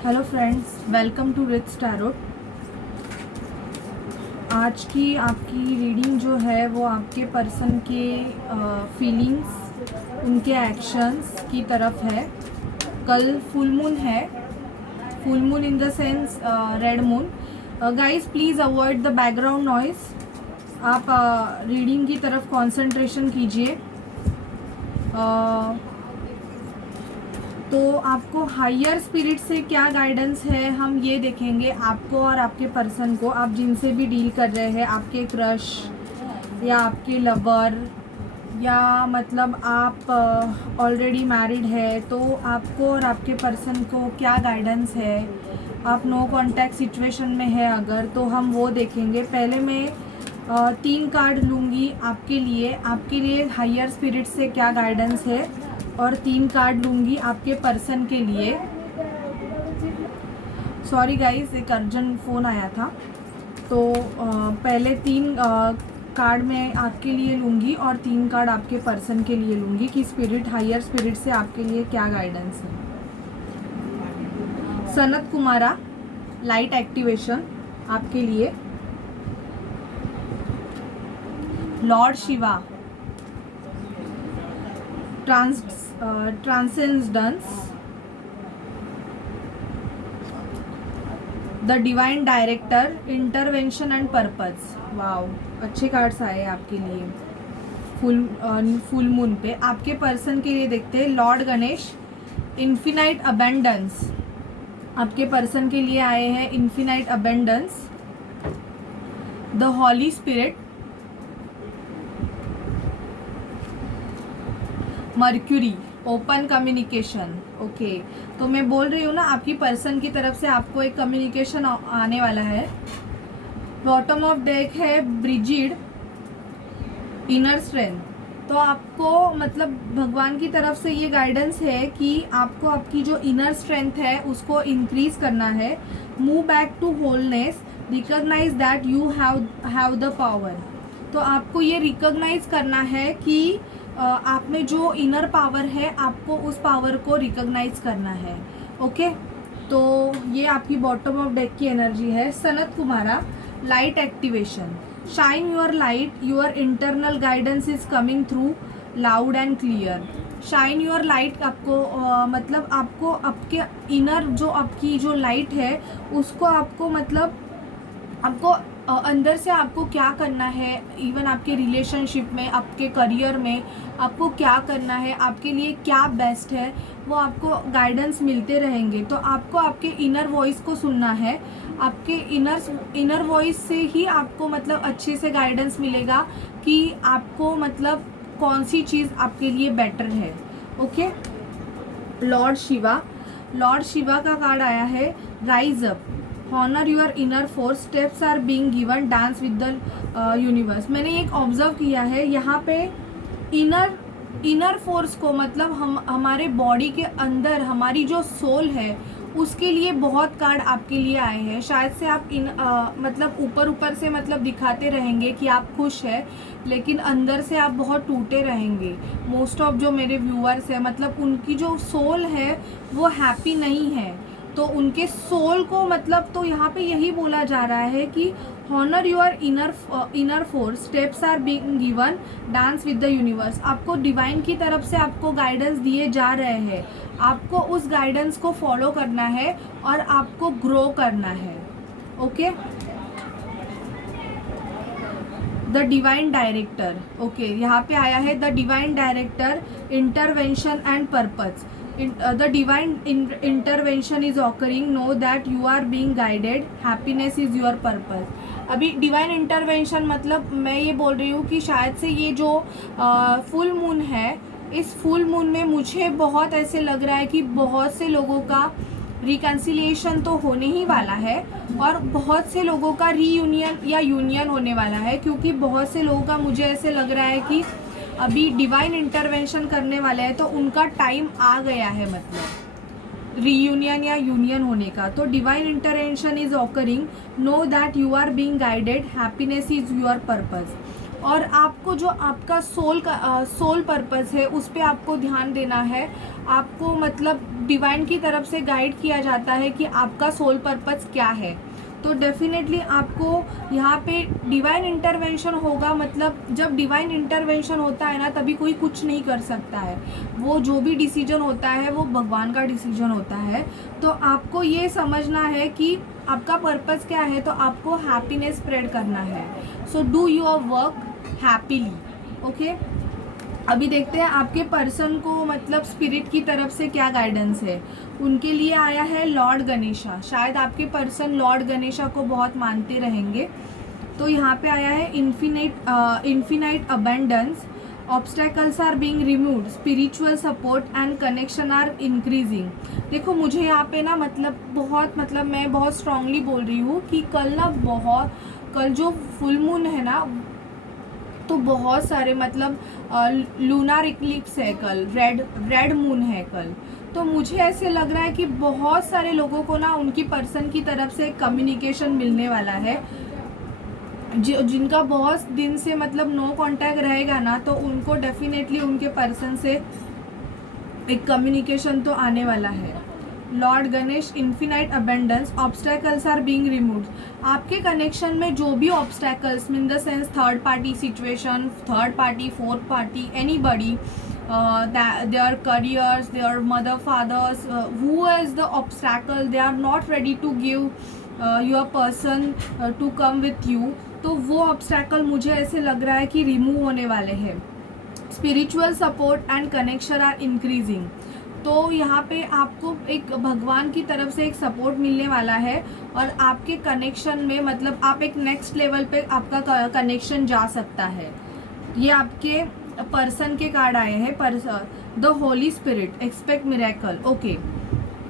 Hello friends, welcome to Rich Tarot. आज की आपकी रीडिंग जो है वो आपके पर्सन के फीलिंग्स, उनके एक्शंस की तरफ है। कल फुल मून है, full moon in the sense red moon. Guys please avoid the background noise. आप रीडिंग की तरफ कंसंट्रेशन कीजिए। तो आपको हायर स्पिरिट से क्या गाइडेंस है हम ये देखेंगे, आपको और आपके पर्सन को। आप जिनसे भी डील कर रहे हैं, आपके क्रश या आपके लवर, या मतलब आप ऑलरेडी मैरिड है, तो आपको और आपके पर्सन को क्या गाइडेंस है। आप नो कांटेक्ट सिचुएशन में है अगर, तो हम वो देखेंगे। पहले मैं 3 कार्ड लूँगी आपके लिए हायर स्पिरिट से क्या गाइडेंस है, और 3 कार्ड लूँगी आपके पर्सन के लिए। सॉरी गाइस, एक अर्जेंट फ़ोन आया था, तो पहले 3 कार्ड मैं आपके लिए लूँगी और 3 कार्ड आपके पर्सन के लिए लूँगी कि स्पिरिट, हायर स्पिरिट से आपके लिए क्या गाइडेंस है। सनत कुमारा, लाइट एक्टिवेशन आपके लिए। Lord Shiva, transcendence. The divine director, intervention and purpose. Wow, अच्छे कार्ड्स आए आपके लिए फुल मून पे। आपके पर्सन के लिए देखते हैं लॉर्ड गणेश, इन्फिनाइट अबेंडेंस। आपके पर्सन के लिए आए हैं infinite abundance. The Holy Spirit, Mercury, open communication. Okay, तो मैं बोल रही हूँ ना, आपकी पर्सन की तरफ से आपको एक कम्युनिकेशन आने वाला है। बॉटम ऑफ डेक है ब्रिजिड, इनर स्ट्रेंथ। तो आपको मतलब भगवान की तरफ से ये गाइडेंस है कि आपको आपकी जो इनर स्ट्रेंथ है उसको इंक्रीज करना है। Move back to wholeness, recognize that you have the power. तो आपको ये रिकॉग्नाइज करना है कि आप में जो इनर पावर है, आपको उस पावर को रिकॉग्नाइज करना है। ओके, तो ये आपकी बॉटम ऑफ डेक की एनर्जी है। Sanat Kumara, light activation. Shine your light, your internal guidance is coming through loud and clear. Shine your light आपको मतलब आपको आपके इनर जो आपकी जो लाइट है उसको आपको मतलब आपको अंदर से आपको क्या करना है, इवन आपके रिलेशनशिप में, आपके करियर में आपको क्या करना है, आपके लिए क्या बेस्ट है, वो आपको गाइडेंस मिलते रहेंगे। तो आपको आपके इनर वॉइस को सुनना है। आपके इनर वॉइस से ही आपको मतलब अच्छे से गाइडेंस मिलेगा कि आपको मतलब कौन सी चीज़ आपके लिए बेटर है। Okay, Lord Shiva, Lord Shiva का कार्ड आया है rise up, honour your inner force, steps are being given, dance with the universe. मैंने एक ऑब्जर्व किया है यहाँ पे इनर फोर्स को, मतलब हमारे बॉडी के अंदर हमारी जो सोल है उसके लिए बहुत कार्ड आपके लिए आए हैं। शायद से आप मतलब ऊपर से मतलब दिखाते रहेंगे कि आप खुश है, लेकिन अंदर से आप बहुत टूटे रहेंगे। मोस्ट ऑफ जो मेरे व्यूअर्स है, मतलब उनकी जो सोल है वो हैप्पी नहीं है। तो उनके सोल को मतलब, तो यहाँ पे यही बोला जा रहा है कि honour your inner force, steps are being given, dance with the universe. आपको डिवाइन की तरफ से आपको गाइडेंस दिए जा रहे हैं, आपको उस गाइडेंस को फॉलो करना है और आपको ग्रो करना है। Okay, the divine director. Okay, यहाँ पे आया है the divine director, intervention and purpose. The divine intervention is occurring, know that you are being guided, happiness is your purpose। अभी डिवाइन इंटरवेंशन मतलब मैं ये बोल रही हूँ कि शायद से ये जो फुल मून है, इस फुल मून में मुझे बहुत ऐसे लग रहा है कि बहुत से लोगों का रिकन्सिलिएशन तो होने ही वाला है, और बहुत से लोगों का रीयूनियन या यूनियन होने वाला है, क्योंकि बहुत से लोगों का मुझे ऐसे लग रहा है कि अभी डिवाइन इंटरवेंशन करने वाले हैं, तो उनका टाइम आ गया है मतलब रीयूनियन या यूनियन होने का। तो divine intervention is occurring, know that you are being guided, happiness is your purpose. और आपको जो आपका सोल पर्पस है उस पे आपको ध्यान देना है। आपको मतलब डिवाइन की तरफ से गाइड किया जाता है कि आपका सोल पर्पस क्या है। तो डेफिनेटली आपको यहाँ पे डिवाइन इंटरवेंशन होगा। मतलब जब डिवाइन इंटरवेंशन होता है ना, तभी कोई कुछ नहीं कर सकता है। वो जो भी डिसीजन होता है वो भगवान का डिसीजन होता है। तो आपको ये समझना है कि आपका पर्पस क्या है, तो आपको हैप्पीनेस स्प्रेड करना है। So do your work happily. Okay, अभी देखते हैं आपके पर्सन को मतलब स्पिरिट की तरफ से क्या गाइडेंस है। उनके लिए आया है लॉर्ड गणेशा। शायद आपके पर्सन लॉर्ड गणेशा को बहुत मानते रहेंगे। तो यहाँ पे आया है infinite abundance, obstacles are being removed, spiritual support and connection are increasing. देखो मुझे यहाँ पे ना मतलब मैं बहुत स्ट्रांगली बोल रही हूँ कि कल जो फुल मून है ना, तो बहुत सारे मतलब लूनार इक्लिप्स है कल, रेड मून है कल। तो मुझे ऐसे लग रहा है कि बहुत सारे लोगों को ना उनकी पर्सन की तरफ से कम्युनिकेशन मिलने वाला है। जिनका बहुत दिन से मतलब नो कांटेक्ट रहेगा ना, तो उनको डेफिनेटली उनके पर्सन से एक कम्युनिकेशन तो आने वाला है। Lord Ganesh, infinite abundance, obstacles are being removed. आपके कनेक्शन में जो भी obstacles in the sense third party situation, third party, fourth party, anybody, their careers, their mother, fathers, who is the obstacle, they are not ready to give your person to come with you। तो वो obstacle मुझे ऐसे लग रहा है कि remove होने वाले हैं। Spiritual support and connection are increasing. तो यहाँ पे आपको एक भगवान की तरफ से एक सपोर्ट मिलने वाला है, और आपके कनेक्शन में मतलब आप एक नेक्स्ट लेवल पे आपका कनेक्शन जा सकता है। ये आपके पर्सन के कार्ड आए हैं। The Holy Spirit, expect miracle. Okay,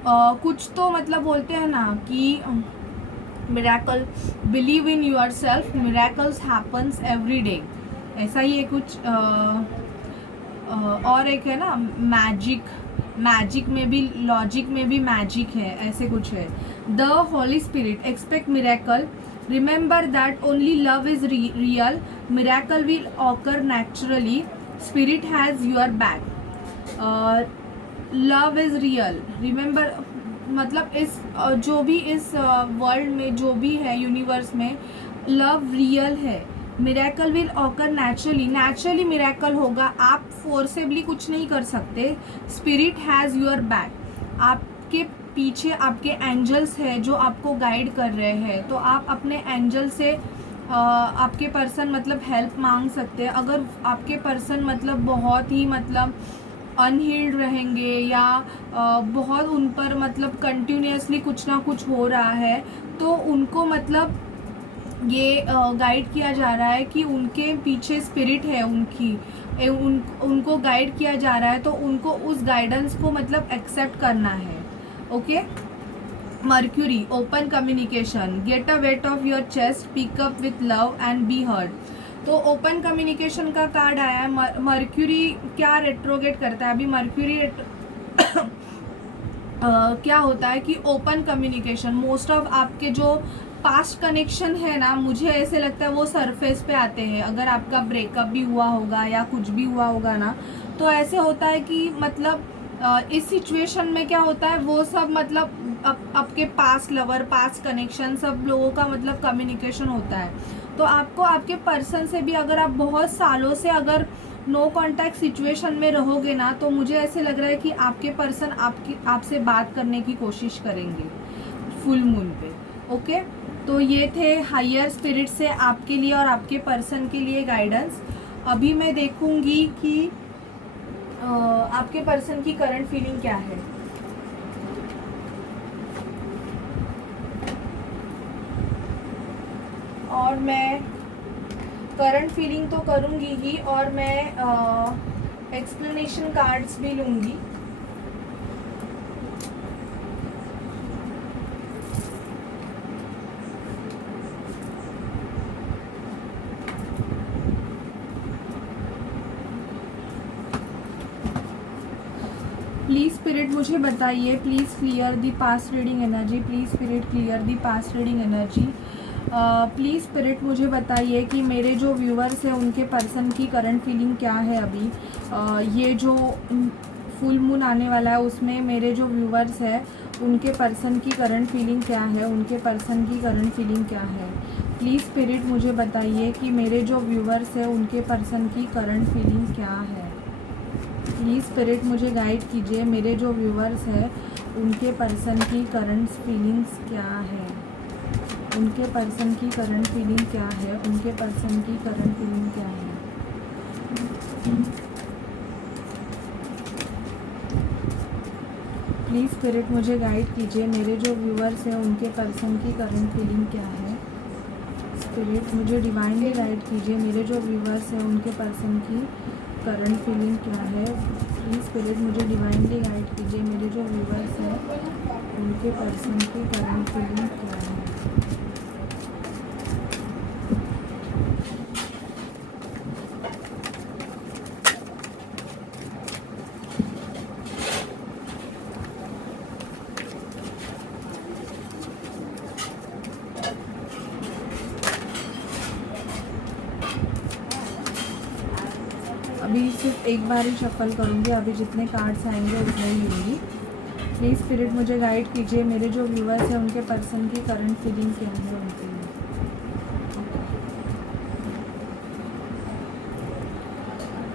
कुछ तो मतलब बोलते हैं ना कि miracle, believe in yourself, miracles happens every day, ऐसा ही है कुछ। और एक है ना मैजिक में भी, लॉजिक में भी मैजिक है, ऐसे कुछ है। The Holy Spirit, expect miracle, remember that only love is real, miracle will occur naturally, spirit has your back, love is real. Remember मतलब इस जो भी इस वर्ल्ड में जो भी है, यूनिवर्स में लव रियल है। Miracle will occur naturally miracle होगा। आप फोर्सेबली कुछ नहीं कर सकते। स्पिरिट हैज़ योर बैक, आपके पीछे आपके एंजल्स है जो आपको गाइड कर रहे हैं। तो आप अपने एंजल से आपके पर्सन मतलब हेल्प मांग सकते हैं। अगर आपके पर्सन मतलब बहुत ही मतलब अनहील्ड रहेंगे या बहुत उन पर मतलब कंटिन्यूसली कुछ ना कुछ हो रहा है, तो उनको मतलब ये गाइड किया जा रहा है कि उनके पीछे स्पिरिट है उनको गाइड किया जा रहा है। तो उनको उस गाइडेंस को मतलब एक्सेप्ट करना है। Okay, Mercury, open communication, get a weight off your chest, pick up with love and be heard. तो ओपन कम्युनिकेशन का कार्ड आया है। मर्क्यूरी क्या रेट्रोगेट करता है अभी? मर्क्यूरी क्या होता है कि ओपन कम्युनिकेशन, मोस्ट ऑफ आपके जो पास्ट कनेक्शन है ना, मुझे ऐसे लगता है वो सरफेस पे आते हैं। अगर आपका ब्रेकअप भी हुआ होगा या कुछ भी हुआ होगा ना, तो ऐसे होता है कि मतलब इस सिचुएशन में क्या होता है, वो सब मतलब आपके पास्ट लवर, पास्ट कनेक्शन, सब लोगों का मतलब कम्युनिकेशन होता है। तो आपको आपके पर्सन से भी, अगर आप बहुत सालों से अगर नो कांटेक्ट सिचुएशन में रहोगे ना, तो मुझे ऐसे लग रहा है कि आपके पर्सन आपसे बात करने की कोशिश करेंगे फुल मून पे। ओके, तो ये थे हायर स्पिरिट से आपके लिए और आपके पर्सन के लिए गाइडेंस। अभी मैं देखूंगी कि आपके पर्सन की करंट फीलिंग क्या है। और मैं करंट फीलिंग तो करूंगी ही, और मैं एक्सप्लेनेशन कार्ड्स भी लूंगी। प्लीज़ स्पिरिट मुझे बताइए, please clear the past reading energy, please spirit clear the past reading energy. Please spirit मुझे बताइए कि मेरे जो व्यूअर्स हैं उनके पर्सन की करंट फीलिंग क्या है अभी। ये जो फुल मून आने वाला है उसमें मेरे जो व्यूअर्स हैं उनके पर्सन की करंट फीलिंग क्या है, उनके पर्सन की करंट फीलिंग क्या है। प्लीज़ स्पिरिट मुझे बताइए कि मेरे जो व्यूअर्स हैं उनके पर्सन की करंट फीलिंग क्या है। प्लीज़ स्पिरिट मुझे गाइड कीजिए, मेरे जो व्यूअर्स हैं उनके पर्सन की करंट फीलिंग्स क्या है, उनके पर्सन की करंट फीलिंग क्या है, उनके पर्सन की करंट फीलिंग क्या है। प्लीज़ स्पिरिट मुझे गाइड कीजिए, मेरे जो व्यूअर्स हैं उनके पर्सन की करंट फीलिंग क्या है। स्पिरिट मुझे डिवाइनली गाइड कीजिए, मेरे जो व्यूअर्स हैं उनके पर्सन की करंट फीलिंग क्या है। प्लीज़ स्पिरिट मुझे डिवाइनली गाइड कीजिए, मेरे जो व्यूअर्स हैं उनके पर्सन की करंट फीलिंग क्या है। अभी सिर्फ एक बार ही शफल करूँगी, अभी जितने कार्ड्स आएंगे उतने ही लूँगी। प्लीज़ स्पिरिट मुझे गाइड कीजिए, मेरे जो व्यूअर्स हैं उनके पर्सन की करंट फीलिंग क्या है उनके लिए।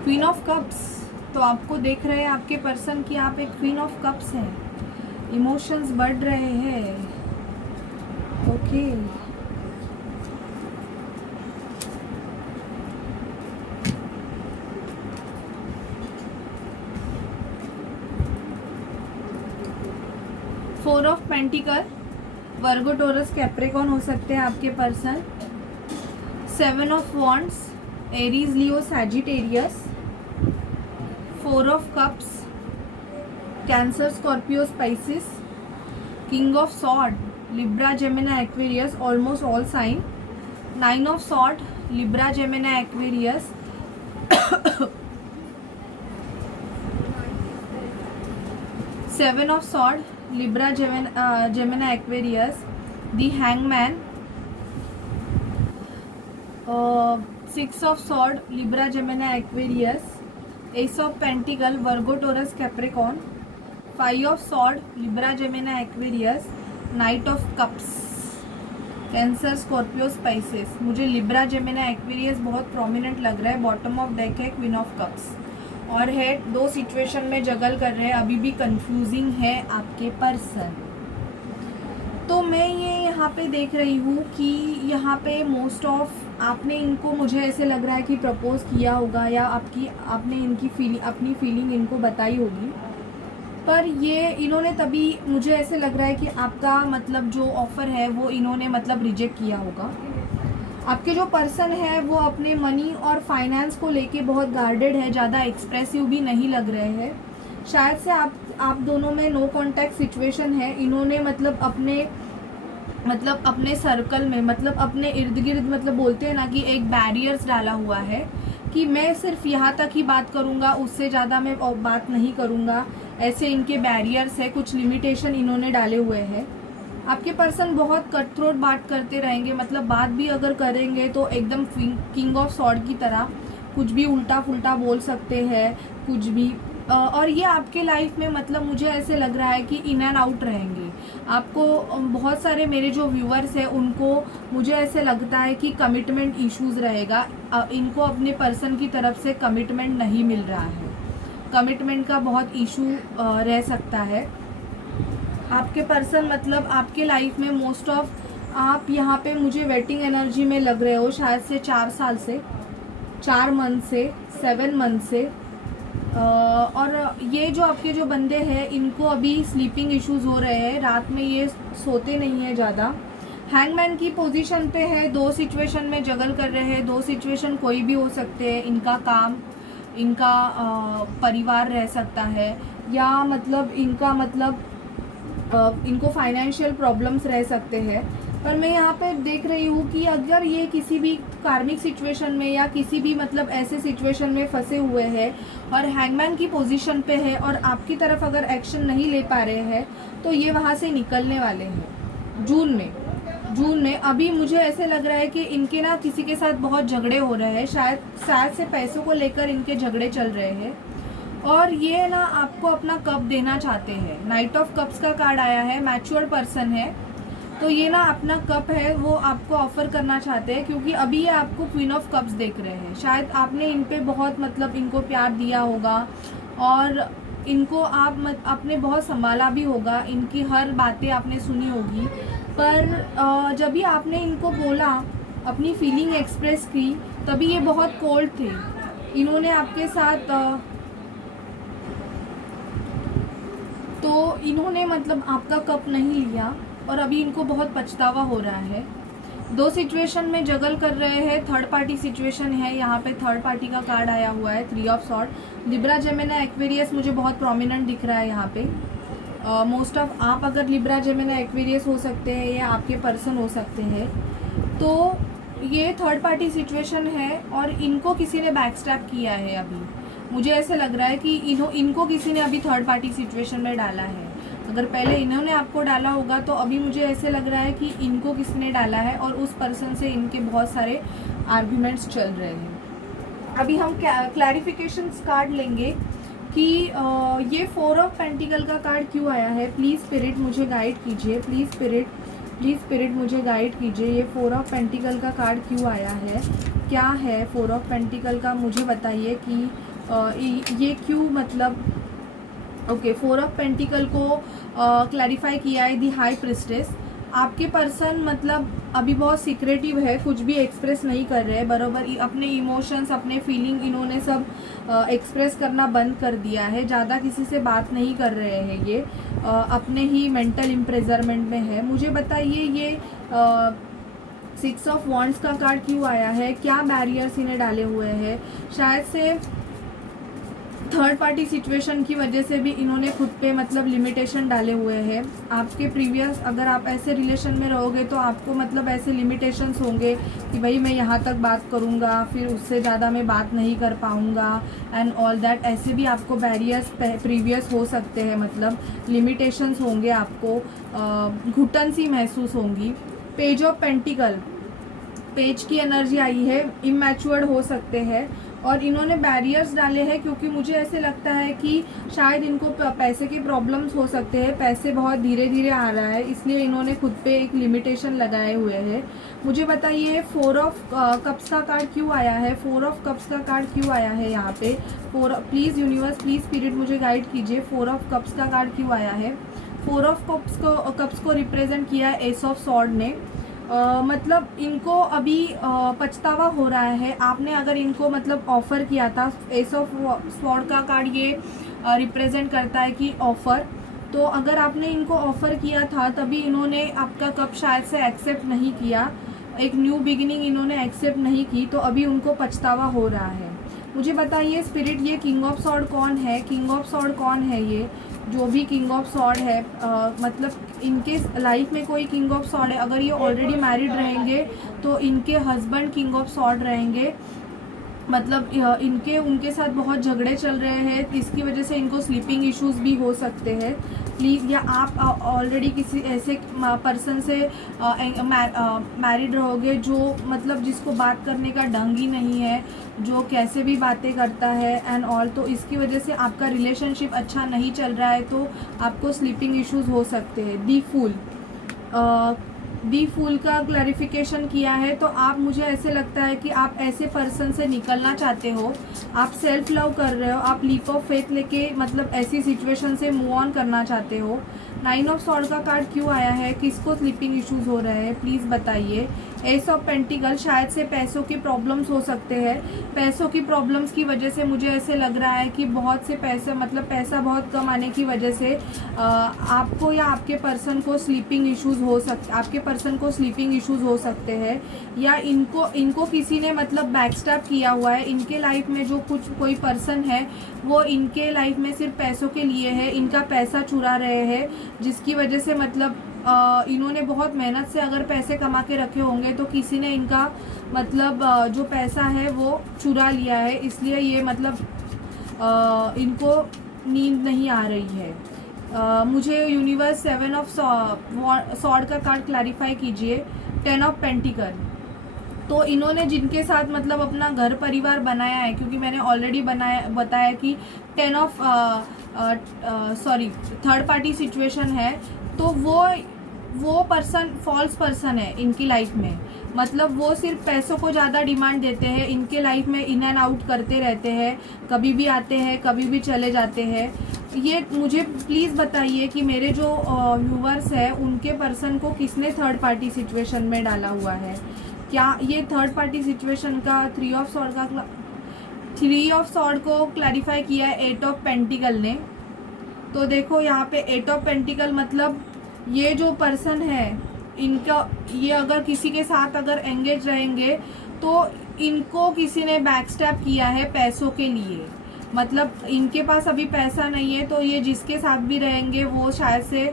क्वीन ऑफ कप्स, तो आपको देख रहे हैं आपके पर्सन की आप एक क्वीन ऑफ कप्स हैं, इमोशंस बढ़ रहे हैं। Okay four of pentacle, Virgo Taurus Capricorn हो सकते हैं आपके person. Seven of wands, Aries Leo Sagittarius. Four of cups, Cancer Scorpio Pisces. King of sword, Libra Gemini Aquarius, almost all sign. Nine of sword, Libra Gemini Aquarius. Seven of sword, Libra Gemini Aquarius. The hangman, six of sword, Libra Gemini Aquarius. Ace of pentacle, Virgo Taurus Capricorn. Five of sword, Libra Gemini Aquarius. Night of cups, Cancer Scorpio spices. मुझे Libra Gemini Aquarius बहुत prominent लग रहा है। Bottom of deck है queen of cups और है दो situation में जगल कर रहे हैं, अभी भी कंफ्यूजिंग है आपके पर्सन। तो मैं ये यहाँ पे देख रही हूँ कि यहाँ पे मोस्ट ऑफ आपने इनको, मुझे ऐसे लग रहा है कि प्रपोज किया होगा या आपने इनकी अपनी फीलिंग इनको बताई होगी, पर ये इन्होंने तभी, मुझे ऐसे लग रहा है कि आपका मतलब जो ऑफ़र है वो इन्होंने मतलब रिजेक्ट किया होगा। आपके जो पर्सन है वो अपने मनी और फाइनेंस को लेके बहुत गार्डेड है, ज़्यादा एक्सप्रेसिव भी नहीं लग रहे हैं। शायद से आप दोनों में नो कॉन्टैक्ट सिचुएशन है। इन्होंने मतलब अपने सर्कल में, मतलब अपने इर्द गिर्द, मतलब बोलते हैं ना कि एक बैरियर्स डाला हुआ है कि मैं सिर्फ यहाँ तक ही बात करूँगा, उससे ज़्यादा मैं बात नहीं करूँगा। ऐसे इनके बैरियर्स है, कुछ लिमिटेशन इन्होंने डाले हुए हैं। आपके पर्सन बहुत कट थ्रोट बात करते रहेंगे, मतलब बात भी अगर करेंगे तो एकदम किंग ऑफ सॉर्ड की तरह कुछ भी उल्टा फुल्टा बोल सकते हैं, कुछ भी। और ये आपके लाइफ में मतलब मुझे ऐसे लग रहा है कि इन एंड आउट रहेंगे। आपको बहुत सारे मेरे जो व्यूअर्स हैं उनको मुझे ऐसे लगता है कि कमिटमेंट इश्यूज़ रहेगा। इनको अपने पर्सन की तरफ से कमिटमेंट नहीं मिल रहा है, कमिटमेंट का बहुत इशू रह सकता है। आपके पर्सन मतलब आपके लाइफ में मोस्ट ऑफ आप यहाँ पे मुझे वेटिंग एनर्जी में लग रहे हो, शायद से 4 साल से, 4 मंथ से, 7 मंथ से। और ये जो आपके जो बंदे हैं इनको अभी स्लीपिंग इश्यूज़ हो रहे हैं, रात में ये सोते नहीं हैं ज़्यादा। हैंगमैन की पोजीशन पे है, दो सिचुएशन में जगल कर रहे हैं। दो सिचुएशन कोई भी हो सकते हैं, इनका काम, इनका परिवार रह सकता है, या मतलब इनको फाइनेंशियल प्रॉब्लम्स रह सकते हैं। पर मैं यहाँ पे देख रही हूँ कि अगर ये किसी भी कार्मिक सिचुएशन में या किसी भी मतलब ऐसे सिचुएशन में फंसे हुए हैं और हैंगमैन की पोजीशन पे है और आपकी तरफ अगर एक्शन नहीं ले पा रहे हैं, तो ये वहाँ से निकलने वाले हैं जून में अभी मुझे ऐसे लग रहा है कि इनके ना किसी के साथ बहुत झगड़े हो रहे हैं, शायद से पैसों को लेकर इनके झगड़े चल रहे हैं, और ये ना आपको अपना कप देना चाहते हैं। नाइट ऑफ कप्स का कार्ड आया है, मैच्योर पर्सन है, तो ये ना अपना कप है वो आपको ऑफर करना चाहते हैं, क्योंकि अभी ये आपको क्वीन ऑफ कप्स देख रहे हैं। शायद आपने इन पे बहुत मतलब इनको प्यार दिया होगा, और इनको आपने बहुत संभाला भी होगा, इनकी हर बातें आपने सुनी होगी, पर जब भी आपने इनको बोला, अपनी फीलिंग एक्सप्रेस की, तभी ये बहुत कोल्ड थे। इन्होंने आपके साथ तो इन्होंने मतलब आपका कप नहीं लिया, और अभी इनको बहुत पछतावा हो रहा है। दो सिचुएशन में जगल कर रहे हैं, थर्ड पार्टी सिचुएशन है, यहाँ पे थर्ड पार्टी का कार्ड आया हुआ है, 3 of sword. Libra Gemini Aquarius मुझे बहुत प्रोमिनेंट दिख रहा है यहाँ पे। मोस्ट ऑफ आप अगर लिब्रा जेमिनी एक्वेरियस हो सकते हैं या आपके पर्सन हो सकते हैं, तो ये थर्ड पार्टी सिचुएशन है, और इनको किसी ने बैकस्टैप किया है। अभी मुझे ऐसे लग रहा है कि इनको किसी ने अभी थर्ड पार्टी सिचुएशन में डाला है। अगर पहले इन्होंने आपको डाला होगा, तो अभी मुझे ऐसे लग रहा है कि इनको किसने डाला है, और उस पर्सन से इनके बहुत सारे आर्ग्यूमेंट्स चल रहे हैं। अभी हम क्लैरिफिकेशंस कार्ड लेंगे कि ये 4 ऑफ पेंटिकल का कार्ड क्यों आया है। प्लीज़ स्पिरिट मुझे गाइड कीजिए, प्लीज़ स्पिरिट मुझे गाइड कीजिए। ये 4 ऑफ पेंटिकल का कार्ड क्यों आया है, क्या है 4 ऑफ पेंटिकल का, मुझे बताइए कि ये क्यों मतलब। ओके, 4 ऑफ पेंटिकल को क्लैरिफाई किया है दी हाई प्रिस्टेस। आपके पर्सन मतलब अभी बहुत सीक्रेटिव है, कुछ भी एक्सप्रेस नहीं कर रहे हैं, बराबर अपने इमोशंस, अपने फीलिंग इन्होंने सब एक्सप्रेस करना बंद कर दिया है। ज़्यादा किसी से बात नहीं कर रहे हैं, ये अपने ही मेंटल इम्प्रेजरमेंट में है। मुझे बताइए ये 6 ऑफ वॉन्ड्स का कार्ड क्यों आया है, क्या बैरियर्स इन्हें डाले हुए हैं। शायद से थर्ड पार्टी सिचुएशन की वजह से भी इन्होंने खुद पे मतलब लिमिटेशन डाले हुए हैं। आपके प्रीवियस अगर आप ऐसे रिलेशन में रहोगे, तो आपको मतलब ऐसे लिमिटेशंस होंगे कि भाई मैं यहाँ तक बात करूँगा, फिर उससे ज़्यादा मैं बात नहीं कर पाऊँगा एंड ऑल दैट। ऐसे भी आपको बैरियर्स प्रीवियस हो सकते हैं, मतलब लिमिटेशंस होंगे, आपको घुटन सी महसूस होंगी। पेज ऑफ पेंटिकल, पेज की एनर्जी आई है, इमैच्योर्ड हो सकते हैं, और इन्होंने बैरियर्स डाले हैं क्योंकि मुझे ऐसे लगता है कि शायद इनको पैसे के प्रॉब्लम्स हो सकते हैं, पैसे बहुत धीरे धीरे आ रहा है, इसलिए इन्होंने खुद पे एक लिमिटेशन लगाए हुए हैं। मुझे बताइए 4 ऑफ कप्स का कार्ड क्यों आया है, 4 ऑफ कप्स का कार्ड क्यों आया है यहाँ पे। प्लीज़ यूनिवर्स, प्लीज़ स्पिरिट मुझे गाइड कीजिए, 4 ऑफ कप्स का कार्ड क्यों आया है। 4 ऑफ कप्स को रिप्रेजेंट किया है एस ऑफ सॉर्ड ने। मतलब इनको अभी पछतावा हो रहा है। आपने अगर इनको मतलब ऑफ़र किया था, एस ऑफ स्वॉर्ड का कार्ड ये रिप्रेजेंट करता है कि ऑफ़र, तो अगर आपने इनको ऑफ़र किया था तभी इन्होंने आपका कप शायद से एक्सेप्ट नहीं किया, एक न्यू बिगिनिंग इन्होंने एक्सेप्ट नहीं की, तो अभी उनको पछतावा हो रहा है। मुझे बताइए स्पिरिट, ये किंग ऑफ सॉर्ड कौन है, किंग ऑफ सॉर्ड कौन है, ये जो भी किंग ऑफ सॉर्ड है, मतलब इनके लाइफ में कोई किंग ऑफ सॉर्ड है। अगर ये ऑलरेडी मैरिड रहेंगे तो इनके हस्बैंड किंग ऑफ सॉर्ड रहेंगे, मतलब उनके साथ बहुत झगड़े चल रहे हैं, इसकी वजह से इनको स्लीपिंग इश्यूज भी हो सकते हैं। प्लीज़, या आप ऑलरेडी किसी ऐसे पर्सन से मैरिड रहोगे जो मतलब जिसको बात करने का ढंग ही नहीं है, जो कैसे भी बातें करता है एंड ऑल, तो इसकी वजह से आपका रिलेशनशिप अच्छा नहीं चल रहा है, तो आपको स्लीपिंग इश्यूज हो सकते हैं। दी फूल का क्लैरिफिकेशन किया है, तो आप, मुझे ऐसे लगता है कि आप ऐसे पर्सन से निकलना चाहते हो, आप सेल्फ लव कर रहे हो, आप लीप ऑफ फेथ लेके मतलब ऐसी सिचुएशन से मूव ऑन करना चाहते हो। 9 ऑफ सॉर्ड का कार्ड क्यों आया है, किसको स्लीपिंग इश्यूज हो रहे हैं, प्लीज़ बताइए। एस ऑफ पेंटिकल, शायद से पैसों की प्रॉब्लम्स हो सकते हैं, पैसों की प्रॉब्लम्स की वजह से मुझे ऐसे लग रहा है कि बहुत से पैसे मतलब पैसा बहुत कम आने की वजह से आपको या आपके पर्सन को स्लीपिंग इश्यूज हो सकते हैं, या इनको किसी ने मतलब बैकस्टैप किया हुआ है। इनके लाइफ में जो कोई पर्सन है वो इनके लाइफ में सिर्फ पैसों के लिए है, इनका पैसा चुरा रहे हैं, जिसकी वजह से मतलब इन्होंने बहुत मेहनत से अगर पैसे कमा के रखे होंगे, तो किसी ने इनका मतलब जो पैसा है वो चुरा लिया है, इसलिए ये मतलब इनको नींद नहीं आ रही है। मुझे यूनिवर्स 7 ऑफ सॉर्ड का कार्ड क्लैरिफाई कीजिए। 10 ऑफ पेंटिकल। तो इन्होंने जिनके साथ मतलब अपना घर परिवार बनाया है, क्योंकि मैंने ऑलरेडी बताया कि 10 ऑफ थर्ड पार्टी सिचुएशन है, तो वो पर्सन फॉल्स पर्सन है इनकी लाइफ में। मतलब वो सिर्फ पैसों को ज़्यादा डिमांड देते हैं, इनके लाइफ में इन एंड आउट करते रहते हैं, कभी भी आते हैं कभी भी चले जाते हैं। ये मुझे प्लीज़ बताइए कि मेरे जो व्यूवर्स हैं उनके पर्सन को किसने थर्ड पार्टी सिचुएशन में डाला हुआ है। क्या ये थर्ड पार्टी सिचुएशन का 3 ऑफ सॉर्ड को क्लैरिफाई किया है 8 ऑफ पेंटिकल ने। तो देखो यहाँ पे 8 ऑफ पेंटिकल मतलब ये जो पर्सन है इनका, ये अगर किसी के साथ अगर एंगेज रहेंगे तो इनको किसी ने बैकस्टैप किया है पैसों के लिए। मतलब इनके पास अभी पैसा नहीं है, तो ये जिसके साथ भी रहेंगे वो शायद से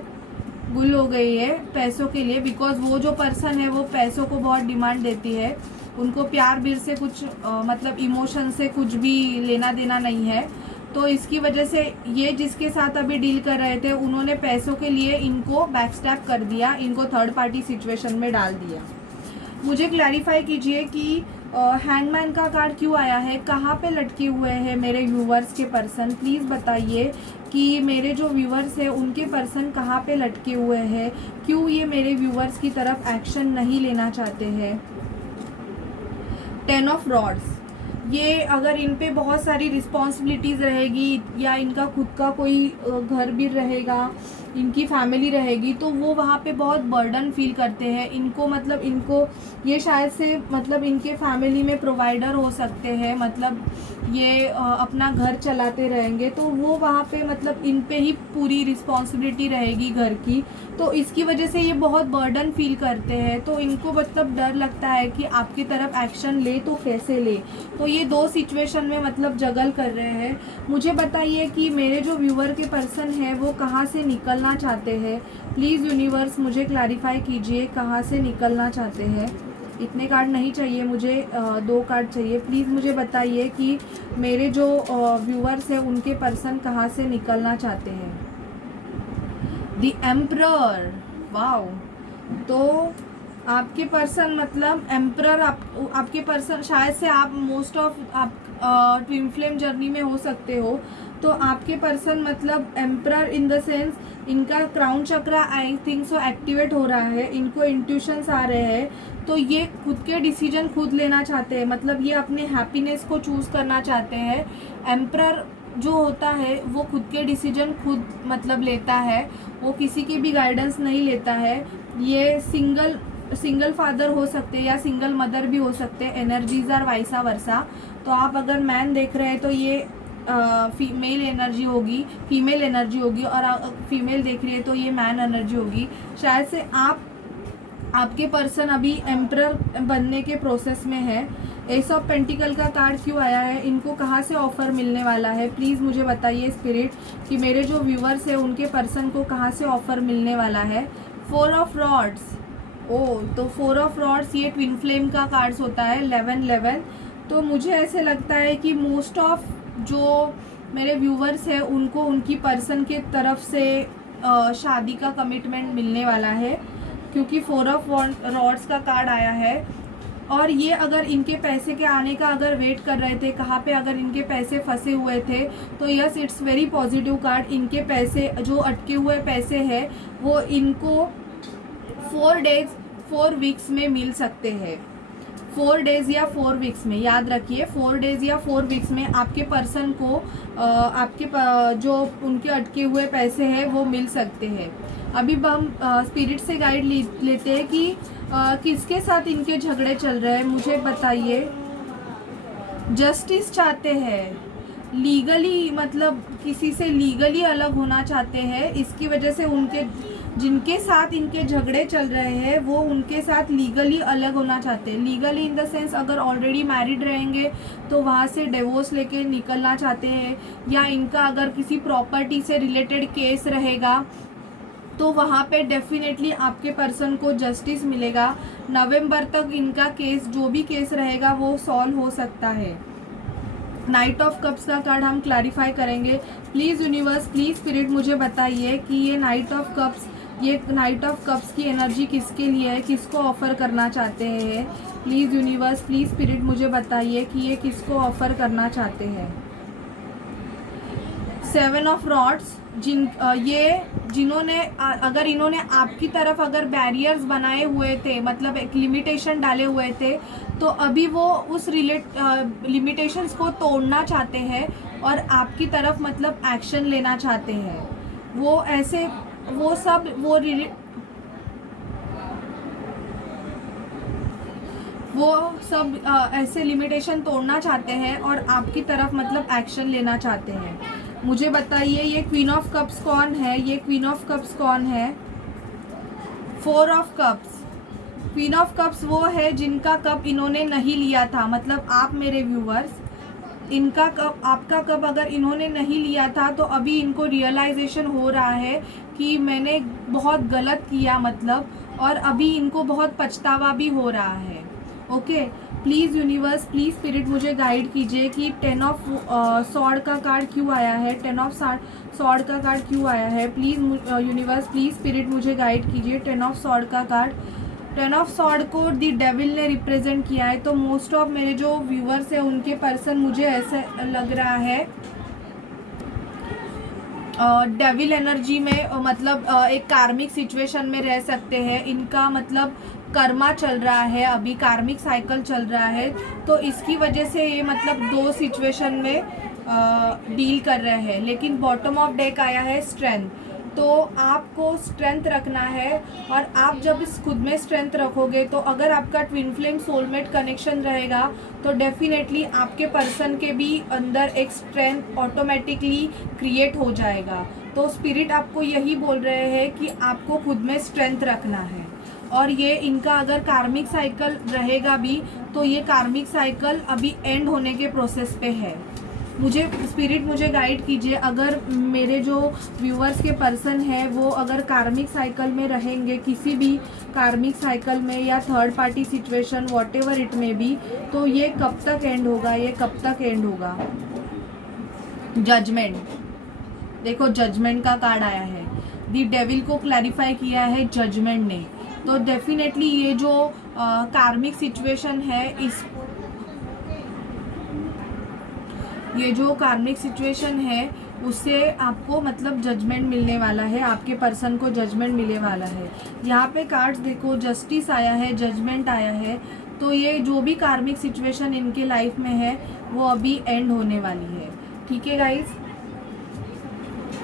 गुल हो गई है पैसों के लिए, बिकॉज वो जो पर्सन है वो पैसों को बहुत डिमांड देती है। उनको प्यार बीर से कुछ मतलब इमोशन से कुछ भी लेना देना नहीं है। तो इसकी वजह से ये जिसके साथ अभी डील कर रहे थे उन्होंने पैसों के लिए इनको बैकस्टैप कर दिया, इनको थर्ड पार्टी सिचुएशन में डाल दिया। मुझे क्लैरिफाई कीजिए कि हैंगमैन का कार्ड क्यों आया है, कहाँ पे लटके हुए हैं मेरे व्यूवर्स के पर्सन। प्लीज़ बताइए कि मेरे जो व्यूवर्स हैं उनके पर्सन कहाँ पे लटके हुए हैं, क्यों ये मेरे व्यूवर्स की तरफ एक्शन नहीं लेना चाहते हैं। 10 ऑफ रॉड्स, ये अगर इन पे बहुत सारी रिस्पॉन्सिबिलिटीज़ रहेगी या इनका खुद का कोई घर भी रहेगा, इनकी फैमिली रहेगी, तो वो वहाँ पे बहुत बर्डन फील करते हैं। इनको मतलब इनको ये शायद से मतलब इनके फैमिली में प्रोवाइडर हो सकते हैं, मतलब ये अपना घर चलाते रहेंगे, तो वो वहाँ पे मतलब इन पे ही पूरी रिस्पॉन्सिबिलिटी रहेगी घर की। तो इसकी वजह से ये बहुत बर्डन फील करते हैं। तो इनको मतलब डर लगता है कि आपकी तरफ एक्शन ले तो कैसे ले। तो ये दो सिचुएशन में मतलब जगल कर रहे हैं। मुझे बताइए कि मेरे जो व्यूवर के पर्सन हैं वो कहाँ से निकलना चाहते हैं। प्लीज़ यूनिवर्स मुझे क्लैरिफाई कीजिए कहाँ से निकलना चाहते हैं। इतने कार्ड नहीं चाहिए मुझे, 2 कार्ड चाहिए। प्लीज़ मुझे बताइए कि मेरे जो व्यूवर्स हैं उनके पर्सन कहाँ से निकलना चाहते हैं। The emperor, wow. तो आपके पर्सन मतलब एम्परर, आपके पर्सन शायद से आप मोस्ट ऑफ आप ट्विन फ्लेम जर्नी में हो सकते हो। तो आपके पर्सन मतलब एम्परर इन द सेंस इनका crown chakra I think so activate हो रहा है, इनको इंट्यूशंस आ रहे हैं। तो ये खुद के डिसीजन खुद लेना चाहते हैं, मतलब ये अपने हैप्पीनेस को चूज़ करना चाहते हैं। एम्परर जो होता है वो खुद के डिसीजन खुद मतलब लेता है, वो किसी की भी गाइडेंस नहीं लेता है। ये सिंगल फादर हो सकते हैं या सिंगल मदर भी हो सकते हैं। एनर्जीज आर वाइसा वर्सा। तो आप अगर मैन देख रहे हैं तो ये फीमेल एनर्जी होगी, फीमेल एनर्जी होगी, और फीमेल देख रही है तो ये मैन एनर्जी होगी। शायद से आपके पर्सन अभी एम्परर बनने के प्रोसेस में है। एस ऑफ पेंटिकल का कार्ड क्यों आया है, इनको कहाँ से ऑफ़र मिलने वाला है। प्लीज़ मुझे बताइए स्पिरिट कि मेरे जो व्यूवर्स हैं उनके पर्सन को कहाँ से ऑफ़र मिलने वाला है। 4 ऑफ रॉड्स, तो 4 ऑफ रॉड्स ये ट्विन फ्लेम का कार्ड्स होता है 11-11। तो मुझे ऐसे लगता है कि मोस्ट ऑफ जो मेरे व्यूवर्स हैं उनको उनकी पर्सन के तरफ से शादी का कमिटमेंट मिलने वाला है, क्योंकि 4 ऑफ रॉड्स का कार्ड आया है। और ये अगर इनके पैसे के आने का अगर वेट कर रहे थे, कहाँ पे अगर इनके पैसे फंसे हुए थे, तो yes it's very positive card. इनके पैसे जो अटके हुए पैसे हैं वो इनको 4 वीक्स में मिल सकते हैं। 4 डेज़ या 4 वीक्स में, याद रखिए 4 डेज़ या 4 वीक्स में आपके पर्सन को जो उनके अटके हुए पैसे हैं वो मिल सकते हैं। अभी हम स्पिरिट से गाइड लेते हैं कि किसके साथ इनके झगड़े चल रहे हैं। मुझे बताइए। जस्टिस चाहते हैं, लीगली मतलब किसी से लीगली अलग होना चाहते हैं। इसकी वजह से उनके जिनके साथ इनके झगड़े चल रहे हैं वो उनके साथ लीगली अलग होना चाहते हैं। लीगली इन द सेंस अगर ऑलरेडी मैरिड रहेंगे तो वहाँ से डिवोर्स लेके निकलना चाहते हैं, या इनका अगर किसी प्रॉपर्टी से रिलेटेड केस रहेगा तो वहाँ पे डेफिनेटली आपके पर्सन को जस्टिस मिलेगा। नवंबर तक इनका केस जो भी केस रहेगा वो सॉल्व हो सकता है। नाइट ऑफ कप्स का कार्ड हम क्लैरिफाई करेंगे। प्लीज़ यूनिवर्स, प्लीज़ स्पिरिट मुझे बताइए कि ये नाइट ऑफ कप्स की एनर्जी किसके लिए है, किसको ऑफ़र करना चाहते हैं। प्लीज़ यूनिवर्स, प्लीज़ स्पिरिट मुझे बताइए कि ये किसको ऑफ़र करना चाहते हैं। 7 ऑफ रॉड्स, जिन्होंने अगर इन्होंने आपकी तरफ अगर बैरियर्स बनाए हुए थे, मतलब एक लिमिटेशन डाले हुए थे, तो अभी वो उस लिमिटेशंस को तोड़ना चाहते हैं और आपकी तरफ मतलब एक्शन लेना चाहते हैं। वो सब ऐसे लिमिटेशन तोड़ना चाहते हैं और आपकी तरफ मतलब एक्शन लेना चाहते हैं। मुझे बताइए ये क्वीन ऑफ कप्स कौन है, ये क्वीन ऑफ कप्स कौन है। 4 of cups, queen of cups वो है जिनका कप इन्होंने नहीं लिया था, मतलब आप मेरे व्यूवर्स, इनका कप, आपका कप अगर इन्होंने नहीं लिया था तो अभी इनको रियलाइजेशन हो रहा है कि मैंने बहुत गलत किया मतलब, और अभी इनको बहुत पछतावा भी हो रहा है। Okay, please universe, please spirit मुझे गाइड कीजिए कि 10 ऑफ सॉर्ड का कार्ड क्यों आया है, 10 ऑफ सॉर्ड का कार्ड क्यों आया है। प्लीज़ यूनिवर्स, प्लीज़ स्पिरिट मुझे गाइड कीजिए 10 ऑफ सॉर्ड का कार्ड। 10 ऑफ सॉर्ड को दी डेविल ने रिप्रेजेंट किया है, तो मोस्ट ऑफ मेरे जो व्यूवर्स हैं उनके पर्सन, मुझे ऐसा लग रहा है डेविल एनर्जी में, मतलब एक कार्मिक सिचुएशन में रह सकते हैं। इनका मतलब कर्मा चल रहा है, अभी कार्मिक साइकिल चल रहा है, तो इसकी वजह से ये मतलब 2 सिचुएशन में डील कर रहे हैं। लेकिन बॉटम ऑफ डेक आया है स्ट्रेंथ, तो आपको स्ट्रेंथ रखना है, और आप जब इस खुद में स्ट्रेंथ रखोगे तो अगर आपका ट्विन फ्लेम सोलमेट कनेक्शन रहेगा तो डेफिनेटली आपके पर्सन के भी अंदर एक स्ट्रेंथ ऑटोमेटिकली क्रिएट हो जाएगा। तो स्पिरिट आपको यही बोल रहे हैं कि आपको खुद में स्ट्रेंथ रखना है, और ये इनका अगर कार्मिक साइकिल रहेगा भी तो ये कार्मिक साइकिल अभी एंड होने के प्रोसेस पे है। मुझे स्पिरिट मुझे गाइड कीजिए, अगर मेरे जो व्यूअर्स के पर्सन हैं वो अगर कार्मिक साइकिल में रहेंगे, किसी भी कार्मिक साइकिल में या third party situation what ever it में भी, तो ये कब तक एंड होगा, ये कब तक एंड होगा। जजमेंट, देखो जजमेंट का कार्ड आया है, दी डेविल को क्लैरिफाई किया है जजमेंट ने। तो डेफिनेटली ये जो कार्मिक सिचुएशन है, ये जो कार्मिक सिचुएशन है उससे आपको मतलब जजमेंट मिलने वाला है, आपके पर्सन को जजमेंट मिलने वाला है। यहाँ पे कार्ड्स देखो, जस्टिस आया है, जजमेंट आया है, तो ये जो भी कार्मिक सिचुएशन इनके लाइफ में है वो अभी एंड होने वाली है। ठीक है गाइज,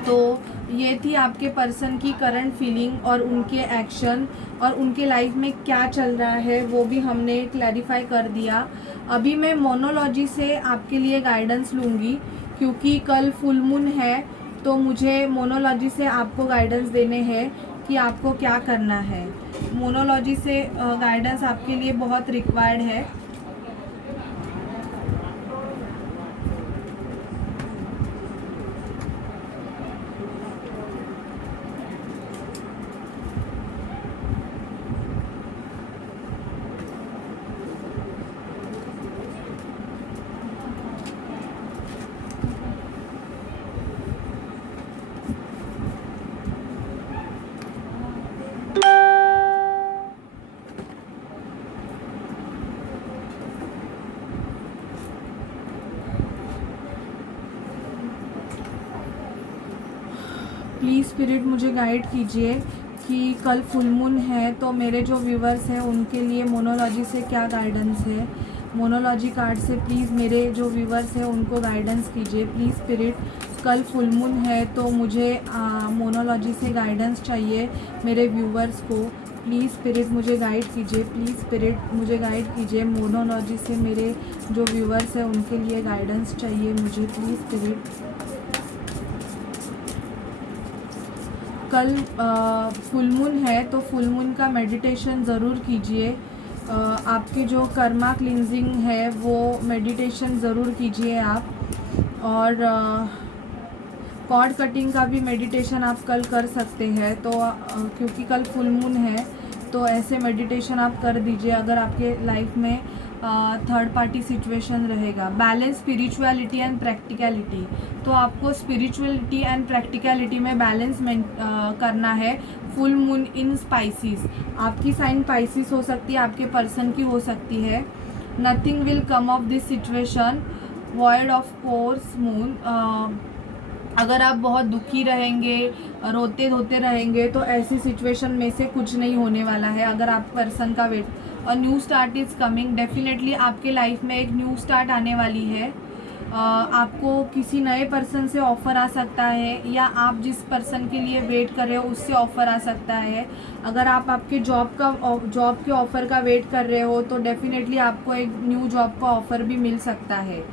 तो ये थी आपके पर्सन की करंट फीलिंग और उनके एक्शन और उनके लाइफ में क्या चल रहा है वो भी हमने क्लैरिफाई कर दिया। अभी मैं मोनोलॉजी से आपके लिए गाइडेंस लूँगी, क्योंकि कल फुल मून है, तो मुझे मोनोलॉजी से आपको गाइडेंस देने हैं कि आपको क्या करना है। मोनोलॉजी से गाइडेंस आपके लिए बहुत रिक्वायर्ड है। प्लीज़ स्पिरिट मुझे गाइड कीजिए कि कल फुल मून है, तो मेरे जो व्यूवर्स हैं उनके लिए मोनोलॉजी से क्या गाइडेंस है। मोनोलॉजी कार्ड से प्लीज़ मेरे जो व्यूवर्स हैं उनको गाइडेंस कीजिए। प्लीज़ स्पिरिट, कल फुल मून है तो मुझे मोनोलॉजी से गाइडेंस चाहिए मेरे व्यूवर्स को। प्लीज़ स्पिरिट मुझे गाइड कीजिए, प्लीज़ स्पिरिट मुझे गाइड कीजिए। मोनोलॉजी से मेरे जो व्यूवर्स हैं उनके लिए गाइडेंस चाहिए मुझे। प्लीज़ स्पिरिट, कल फुल मून है तो फुल मून का मेडिटेशन ज़रूर कीजिए। आपके जो कर्मा क्लिनजिंग है वो मेडिटेशन ज़रूर कीजिए आप, और कॉर्ड कटिंग का भी मेडिटेशन आप कल कर सकते हैं। तो क्योंकि कल फुल मून है तो ऐसे मेडिटेशन आप कर दीजिए अगर आपके लाइफ में थर्ड पार्टी सिचुएशन रहेगा। बैलेंस स्पिरिचुअलिटी एंड प्रैक्टिकलिटी, तो आपको स्पिरिचुअलिटी एंड प्रैक्टिकलिटी में बैलेंस करना है। फुल मून इन स्पाइसिस, आपकी साइन स्पाइसिस हो सकती है, आपके पर्सन की हो सकती है। Nothing will come of this situation, void of course moon, अगर आप बहुत दुखी रहेंगे, रोते धोते रहेंगे, तो ऐसी सिचुएशन में से कुछ नहीं होने वाला है। अगर आप पर्सन का वेट, और new start is coming, definitely आपके लाइफ में एक न्यू स्टार्ट आने वाली है। आपको किसी नए पर्सन से ऑफ़र आ सकता है, या आप जिस पर्सन के लिए वेट कर रहे हो उससे ऑफ़र आ सकता है। अगर आप आपके जॉब के ऑफ़र का वेट कर रहे हो तो डेफिनेटली आपको एक न्यू जॉब का ऑफ़र भी मिल सकता है।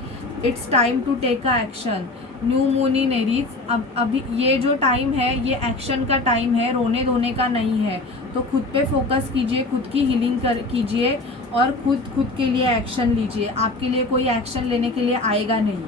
It's time to take a action, new moon in Aries. अब अभी ये जो टाइम है ये एक्शन का टाइम है, रोने धोने का नहीं है। तो खुद पे फोकस कीजिए, खुद की हीलिंग कीजिए, और खुद के लिए एक्शन लीजिए। आपके लिए कोई एक्शन लेने के लिए आएगा नहीं।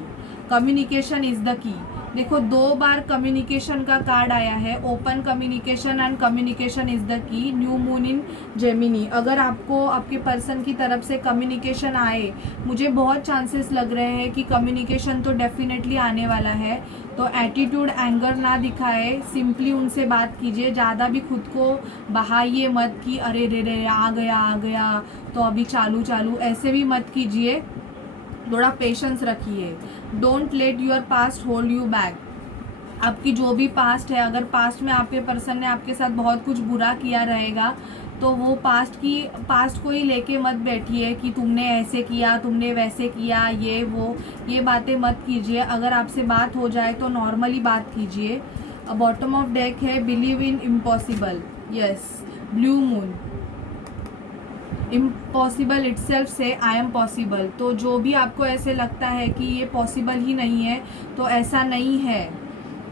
कम्युनिकेशन इज़ द की, देखो 2 बार कम्युनिकेशन का कार्ड आया है, open communication and communication is the key. New moon in Gemini, अगर आपको आपके पर्सन की तरफ से कम्युनिकेशन आए, मुझे बहुत चांसेस लग रहे हैं कि कम्युनिकेशन तो डेफिनेटली आने वाला है। तो एटीट्यूड, एंगर ना दिखाए, सिंपली उनसे बात कीजिए। ज़्यादा भी खुद को बहाइए मत कि अरे रे रे आ गया तो अभी चालू, ऐसे भी मत कीजिए। थोड़ा पेशेंस रखिए। Don't let your past hold you back, आपकी जो भी पास्ट है, अगर पास्ट में आपके पर्सन ने आपके साथ बहुत कुछ बुरा किया रहेगा, तो वो पास्ट को ही लेके मत बैठिए कि तुमने ऐसे किया, तुमने वैसे किया, ये बातें मत कीजिए। अगर आपसे बात हो जाए तो नॉर्मली बात कीजिए। बॉटम ऑफ डेक है believe in impossible, yes. Blue moon, impossible itself से आई एम पॉसिबल, तो जो भी आपको ऐसे लगता है कि ये पॉसिबल ही नहीं है, तो ऐसा नहीं है।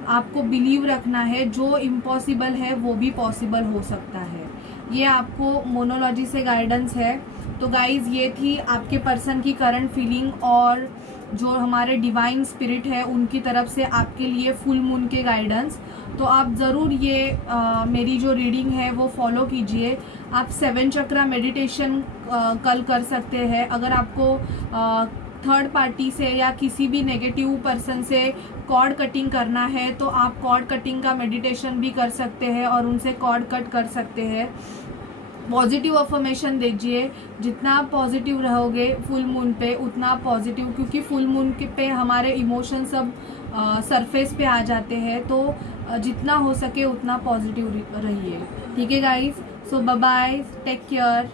आपको बिलीव रखना है, जो इम्पॉसिबल है वो भी पॉसिबल हो सकता है। ये आपको मोनोलॉजी से गाइडेंस है। तो गाइज़, ये थी आपके पर्सन की करंट फीलिंग, और जो हमारे डिवाइन स्पिरिट है उनकी तरफ से आपके लिए फुल मून के गाइडेंस। तो आप ज़रूर ये मेरी जो रीडिंग है वो फॉलो कीजिए। आप 7 चक्रा मेडिटेशन कल कर सकते हैं। अगर आपको थर्ड पार्टी से या किसी भी नेगेटिव पर्सन से कॉर्ड कटिंग करना है, तो आप कॉर्ड कटिंग का मेडिटेशन भी कर सकते हैं और उनसे कॉर्ड कट कर सकते हैं। पॉजिटिव अफर्मेशन दीजिए, जितना आप पॉजिटिव रहोगे फुल मून पे उतना पॉजिटिव, क्योंकि फुल मून पे हमारे इमोशन सब सरफेस पे आ जाते हैं। तो जितना हो सके उतना पॉजिटिव रहिए। ठीक है गाइस, सो बाय बाय, टेक केयर।